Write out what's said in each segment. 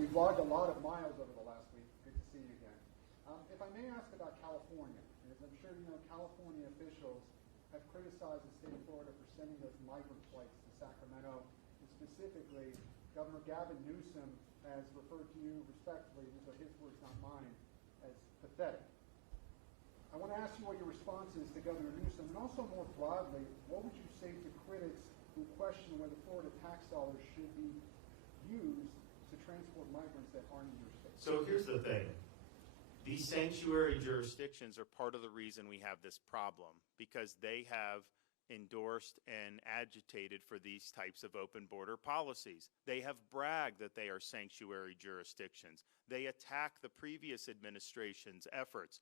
We've logged a lot of miles over the last week. Good to see you again. If I may ask about California, as I'm sure you know, California officials have criticized the state of Florida for sending those migrant flights to Sacramento, and specifically, Governor Gavin Newsom has referred to you respectfully, these are his words, not mine, as pathetic. I want to ask you what your response is to Governor Newsom, and also more broadly, what would you say to critics who question whether Florida tax dollars should be used to transport migrants that aren't in your state? So here's the thing. These sanctuary jurisdictions are part of the reason we have this problem, because they have endorsed and agitated for these types of open border policies. They have bragged that they are sanctuary jurisdictions. They attack the previous administration's efforts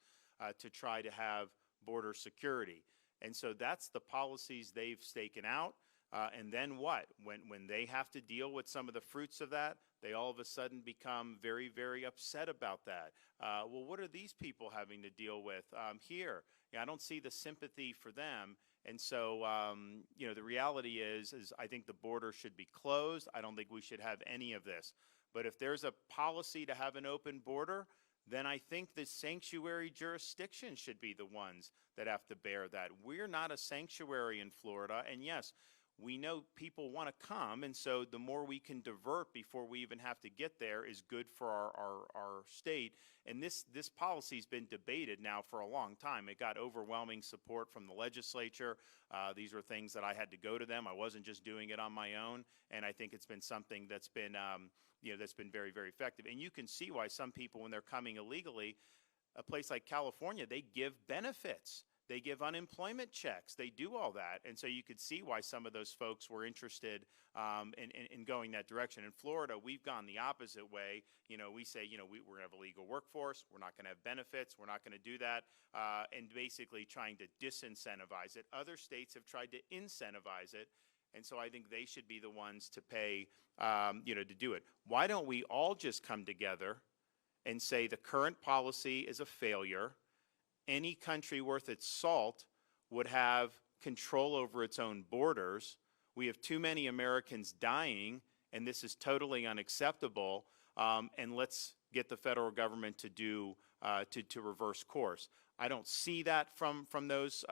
to try to have border security. And so that's the policies they've staken out. And then what? When they have to deal with some of the fruits of that, they all of a sudden become very, very upset about that. Well, what are these people having to deal with here? I don't see the sympathy for them. And so, the reality is I think the border should be closed. I don't think we should have any of this. But if there's a policy to have an open border, then I think the sanctuary jurisdictions should be the ones that have to bear that. We're not a sanctuary in Florida, and yes, we know people want to come, and so the more we can divert before we even have to get there is good for our state. And this policy's been debated now for a long time. It got overwhelming support from the legislature. These were things that I had to go to them. I wasn't just doing it on my own, and I think it's been something that's been, that's been very, very effective. And you can see why some people, when they're coming illegally, a place like California, they give benefits. They give unemployment checks. They do all that. And so you could see why some of those folks were interested in going that direction. In Florida, we've gone the opposite way. We say, we're going to have a legal workforce. We're not going to have benefits. We're not going to do that. And basically trying to disincentivize it. Other states have tried to incentivize it. And so I think they should be the ones to pay, to do it. Why don't we all just come together and say the current policy is a failure? Any country worth its salt would have control over its own borders. We have too many Americans dying, and this is totally unacceptable. And let's get the federal government to do to reverse course. I don't see that from those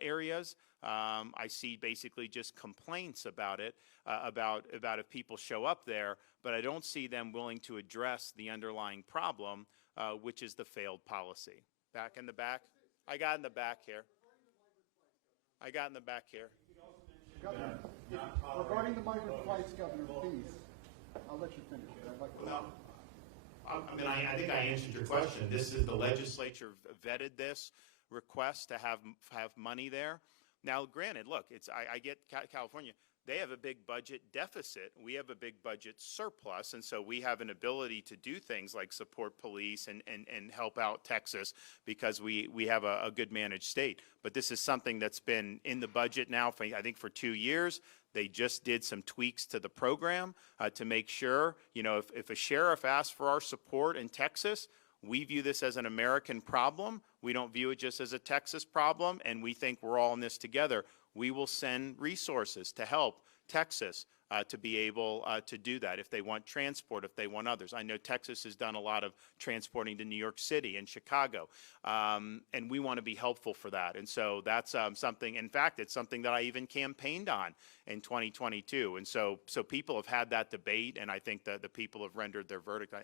areas. I see basically just complaints about it, about if people show up there, but I don't see them willing to address the underlying problem, which is the failed policy. Back in the back? I got in the back here. I got in the back here. Governor, regarding the migrant flights, Governor, please, I'll let you finish. I'd like to. Well, I think I answered your question. This is the legislature vetted this request to have money there. Now, granted, look, I get California. They have a big budget deficit. We have a big budget surplus, and so we have an ability to do things like support police and help out Texas because we have a good managed state. But this is something that's been in the budget now for, I think, for 2 years. They just did some tweaks to the program to make sure, if a sheriff asks for our support in Texas, we view this as an American problem. We don't view it just as a Texas problem, and we think we're all in this together. We will send resources to help Texas to be able to do that if they want transport, if they want others. I know Texas has done a lot of transporting to New York City and Chicago, and we want to be helpful for that. And so that's something, in fact, it's something that I even campaigned on in 2022. And so people have had that debate, and I think that the people have rendered their verdict.